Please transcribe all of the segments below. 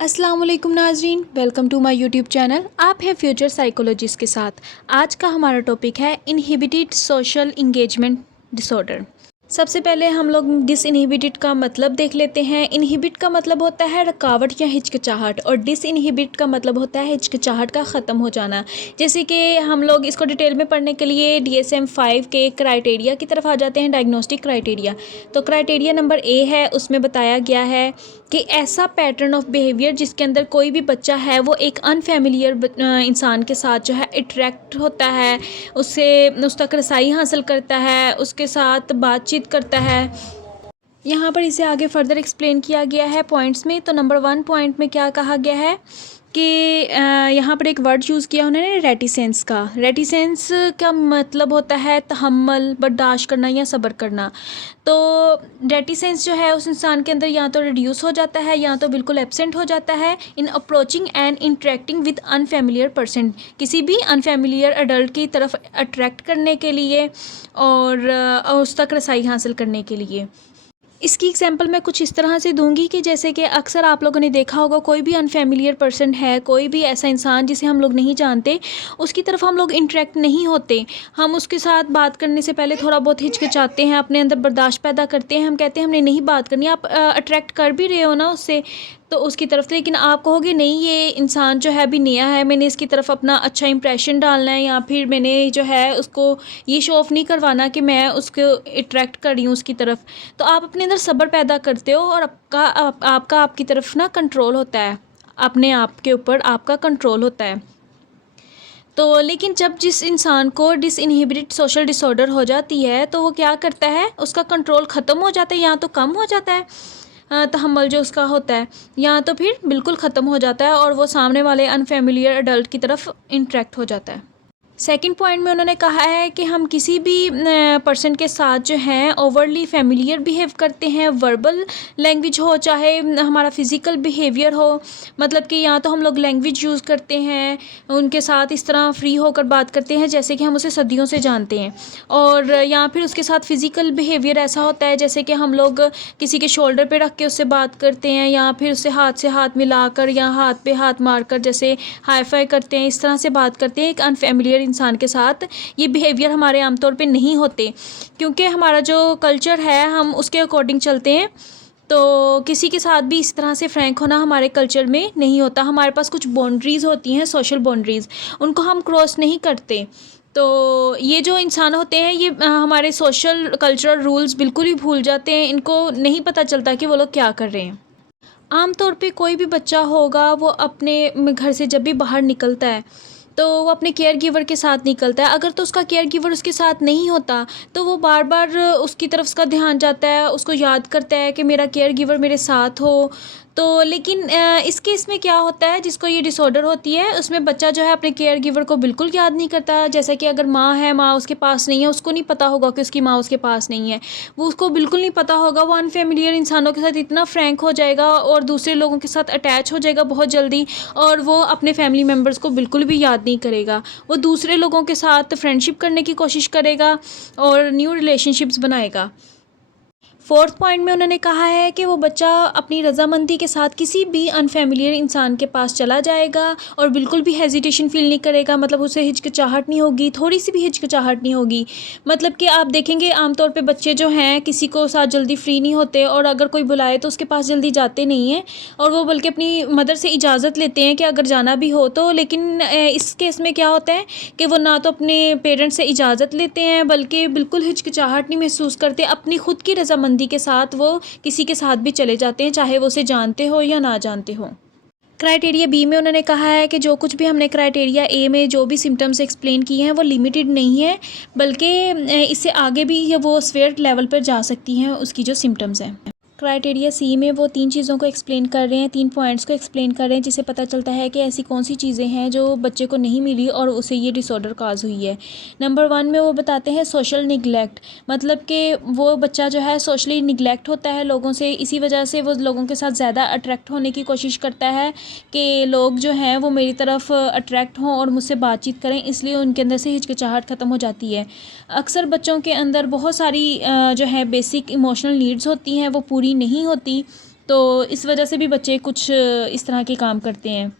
अस्सलाम वालेकुम नाजरीन, welcome to my YouTube channel. आप हैं फ्यूचर साइकोलॉजिस्ट के साथ। आज का हमारा टॉपिक है इनहिबिटेड सोशल इंगेजमेंट डिसऑर्डर। सबसे पहले हम लोग डिसइनहिबिटेड का मतलब देख लेते हैं। इनहिबिट का मतलब होता है रुकावट या हिचकिचाहट, और डिसइनहिबिट का मतलब होता है हिचकिचाहट का ख़त्म हो जाना। जैसे कि हम लोग इसको डिटेल में पढ़ने के लिए DSM-5 के क्राइटेरिया की तरफ आ जाते हैं, डायग्नोस्टिक क्राइटेरिया। तो क्राइटेरिया नंबर ए है, उसमें बताया गया है कि ऐसा पैटर्न ऑफ बिहेवियर जिसके अंदर कोई भी बच्चा है वो एक अनफेमिलियर इंसान के साथ जो है अट्रैक्ट होता है, उससे उस तक रसाई हासिल करता है, उसके साथ बातचीत करता है। यहाँ पर इसे आगे फर्दर एक्सप्लेन किया गया है पॉइंट्स में। तो नंबर 1 पॉइंट में क्या कहा गया है कि यहाँ पर एक वर्ड यूज़ किया उन्होंने, रेटिसेंस का। रेटिसेंस का मतलब होता है तहम्मुल, बर्दाश्त करना या सब्र करना। तो रेटिसेंस जो है उस इंसान के अंदर या तो रिड्यूस हो जाता है या तो बिल्कुल एब्सेंट हो जाता है in approaching and interacting with unfamiliar person, किसी भी अनफेमिलियर अडल्ट की तरफ अट्रैक्ट करने के लिए और उस तक रसाई हासिल करने के लिए। इसकी एग्जांपल मैं कुछ इस तरह से दूंगी कि जैसे कि अक्सर आप लोगों ने देखा होगा, कोई भी अनफेमिलियर पर्सन है, कोई भी ऐसा इंसान जिसे हम लोग नहीं जानते, उसकी तरफ हम लोग इंटरेक्ट नहीं होते। हम उसके साथ बात करने से पहले थोड़ा बहुत हिचकिचाते हैं, अपने अंदर बर्दाश्त पैदा करते हैं, हम कहते हैं हमने नहीं बात करनी। आप अट्रैक्ट कर भी रहे हो ना उससे, तो उसकी तरफ, लेकिन आप कहोगे नहीं ये इंसान जो है अभी नया है, मैंने इसकी तरफ अपना अच्छा इंप्रेशन डालना है, या फिर मैंने जो है उसको ये शो ऑफ़ नहीं करवाना कि मैं उसको अट्रैक्ट कर रही हूँ उसकी तरफ। तो आप अपने अंदर सब्र पैदा करते हो और आपका आपकी तरफ ना कंट्रोल होता है, अपने आप के ऊपर आपका कंट्रोल होता है। तो लेकिन जब जिस इंसान को डिसइनहिबिटेड सोशल डिसऑर्डर हो जाती है तो वो क्या करता है, उसका कंट्रोल ख़त्म हो जाता है या तो कम हो जाता है, तहम्मुल जो उसका होता है, या तो फिर बिल्कुल ख़त्म हो जाता है और वो सामने वाले अनफेमिलियर अडल्ट की तरफ इंटरेक्ट हो जाता है। सेकंड पॉइंट में उन्होंने कहा है कि हम किसी भी पर्सन के साथ जो हैं ओवरली फेमिलियर बिहेव करते हैं, वर्बल लैंग्वेज हो चाहे हमारा फिज़िकल बिहेवियर हो, मतलब कि या तो हम लोग लैंग्वेज यूज़ करते हैं उनके साथ इस तरह फ्री होकर बात करते हैं जैसे कि हम उसे सदियों से जानते हैं, और या फिर उसके साथ फ़िज़िकल बिहेवियर ऐसा होता है जैसे कि हम लोग किसी के शोल्डर पे रख के उससे बात करते हैं, या फिर उससे हाथ मिलाकर या हाथ पे हाथ मारकर जैसे हाई फाई करते हैं, इस तरह से बात करते हैं। एक अनफेमिलियर इंसान के साथ ये बिहेवियर हमारे आमतौर पे नहीं होते, क्योंकि हमारा जो कल्चर है हम उसके अकॉर्डिंग चलते हैं। तो किसी के साथ भी इस तरह से फ्रैंक होना हमारे कल्चर में नहीं होता। हमारे पास कुछ बाउंड्रीज़ होती हैं, सोशल बाउंड्रीज़, उनको हम क्रॉस नहीं करते। तो ये जो इंसान होते हैं ये हमारे सोशल कल्चरल रूल्स बिल्कुल ही भूल जाते हैं, इनको नहीं पता चलता कि वो लोग क्या कर रहे हैं। आम तौर पे कोई भी बच्चा होगा वो अपने घर से जब भी बाहर निकलता है तो वो अपने केयर गिवर के साथ निकलता है। अगर तो उसका केयर गिवर उसके साथ नहीं होता तो वो बार बार उसकी तरफ उसका ध्यान जाता है, उसको याद करता है कि मेरा केयर गिवर मेरे साथ हो। तो लेकिन इस केस में क्या होता है, जिसको ये डिसऑर्डर होती है उसमें बच्चा जो है अपने केयर गिवर को बिल्कुल याद नहीं करता। जैसे कि अगर माँ है, माँ उसके पास नहीं है, उसको नहीं पता होगा कि उसकी माँ उसके पास नहीं है, वो उसको बिल्कुल नहीं पता होगा। वो अनफेमिलियर इंसानों के साथ इतना फ्रैंक हो जाएगा और दूसरे लोगों के साथ अटैच हो जाएगा बहुत जल्दी, और वो अपने फैमिली मेम्बर्स को बिल्कुल भी याद नहीं करेगा। वो दूसरे लोगों के साथ फ्रेंडशिप करने की कोशिश करेगा और न्यू रिलेशनशिप्स बनाएगा। फोर्थ पॉइंट में उन्होंने कहा है कि वो बच्चा अपनी रज़ामंदी के साथ किसी भी अनफेमिलियर इंसान के पास चला जाएगा और बिल्कुल भी हेजिटेशन फील नहीं करेगा, मतलब उसे हिचकिचाहट नहीं होगी, थोड़ी सी भी हिचकिचाहट नहीं होगी। मतलब कि आप देखेंगे आमतौर पे बच्चे जो हैं किसी को साथ जल्दी फ्री नहीं होते, और अगर कोई बुलाए तो उसके पास जल्दी जाते नहीं हैं, और वो बल्कि अपनी मदर से इजाज़त लेते हैं कि अगर जाना भी हो तो। लेकिन इस केस में क्या होता है कि वो ना तो अपने पेरेंट्स से इजाज़त लेते हैं बल्कि बिल्कुल हिचकिचाहट नहीं महसूस करते, अपनी ख़ुद की रज़ामंदी के साथ वो किसी के साथ भी चले जाते हैं, चाहे वो उसे जानते हो या ना जानते हो। क्राइटेरिया बी में उन्होंने कहा है कि जो कुछ भी हमने क्राइटेरिया ए में जो भी सिम्टम्स एक्सप्लेन किए हैं वो लिमिटेड नहीं है, बल्कि इससे आगे भी वो स्वेयर लेवल पर जा सकती हैं उसकी जो सिम्टम्स हैं। क्राइटेरिया सी में वो 3 चीज़ों को एक्सप्लेन कर रहे हैं, 3 पॉइंट्स को एक्सप्लेन कर रहे हैं, जिससे पता चलता है कि ऐसी कौन सी चीज़ें हैं जो बच्चे को नहीं मिली और उसे ये डिसऑर्डर काज हुई है। नंबर 1 में वो बताते हैं सोशल निगलेक्ट, मतलब कि वो बच्चा जो है सोशली निगलेक्ट होता है लोगों से, इसी वजह से वो लोगों के साथ ज़्यादा अट्रैक्ट होने की कोशिश करता है कि लोग जो हैं वो मेरी तरफ अट्रैक्ट हों और मुझसे बातचीत करें, इसलिए उनके अंदर से हिचकिचाहट ख़त्म हो जाती है। अक्सर बच्चों के अंदर बहुत सारी जो है बेसिक इमोशनल नीड्स होती हैं वो पूरी नहीं होती, तो इस वजह से भी बच्चे कुछ इस तरह के काम करते हैं।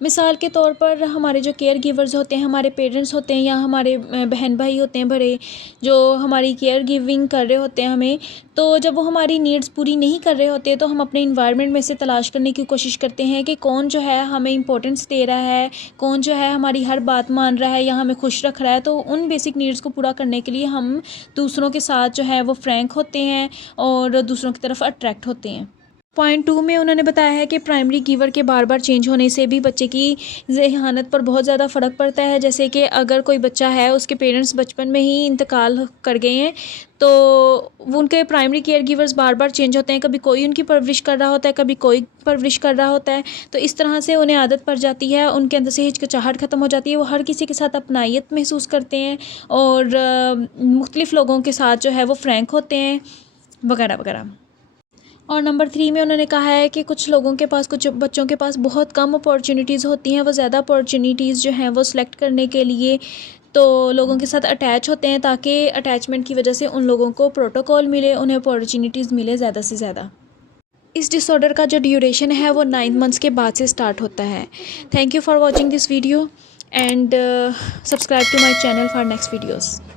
मिसाल के तौर पर हमारे जो केयर गिवर्स होते हैं, हमारे पेरेंट्स होते हैं या हमारे बहन भाई होते हैं बड़े, जो हमारी केयर गिविंग कर रहे होते हैं हमें, तो जब वो हमारी नीड्स पूरी नहीं कर रहे होते तो हम अपने इन्वायरमेंट में से तलाश करने की कोशिश करते हैं कि कौन जो है हमें इंपॉर्टेंस दे रहा है, कौन जो है हमारी हर बात मान रहा है या हमें खुश रख रहा है। तो उन बेसिक नीड्स को पूरा करने के लिए हम दूसरों के साथ जो है वो फ्रैंक होते हैं और दूसरों की तरफ अट्रैक्ट होते हैं। पॉइंट 2 में उन्होंने बताया है कि प्राइमरी गिवर के बार बार चेंज होने से भी बच्चे की ज़हनीत पर बहुत ज़्यादा फ़र्क पड़ता है। जैसे कि अगर कोई बच्चा है, उसके पेरेंट्स बचपन में ही इंतकाल कर गए हैं, तो उनके प्राइमरी केयर गिवर्स बार बार चेंज होते हैं। कभी कोई उनकी परवरिश कर रहा होता है, कभी कोई परवरिश कर रहा होता है। तो इस तरह से उन्हें आदत पड़ जाती है, उनके अंदर से हिचकिचाहट ख़त्म हो जाती है, वो हर किसी के साथ अपनायत महसूस करते हैं और मुख्तलिफ़ लोगों के साथ जो है वो फ्रैंक होते हैं वगैरह वगैरह। और नंबर 3 में उन्होंने कहा है कि कुछ लोगों के पास, कुछ बच्चों के पास बहुत कम अपॉर्चुनिटीज़ होती हैं, वो ज़्यादा अपॉर्चुनिटीज़ जो हैं वो सिलेक्ट करने के लिए तो लोगों के साथ अटैच होते हैं, ताकि अटैचमेंट की वजह से उन लोगों को प्रोटोकॉल मिले, उन्हें अपॉर्चुनिटीज़ मिले ज़्यादा से ज़्यादा। इस डिसऑर्डर का जो ड्यूरेशन है वो 9 मंथ्स के बाद से स्टार्ट होता है। Thank you for watching this video and subscribe to my channel for next videos.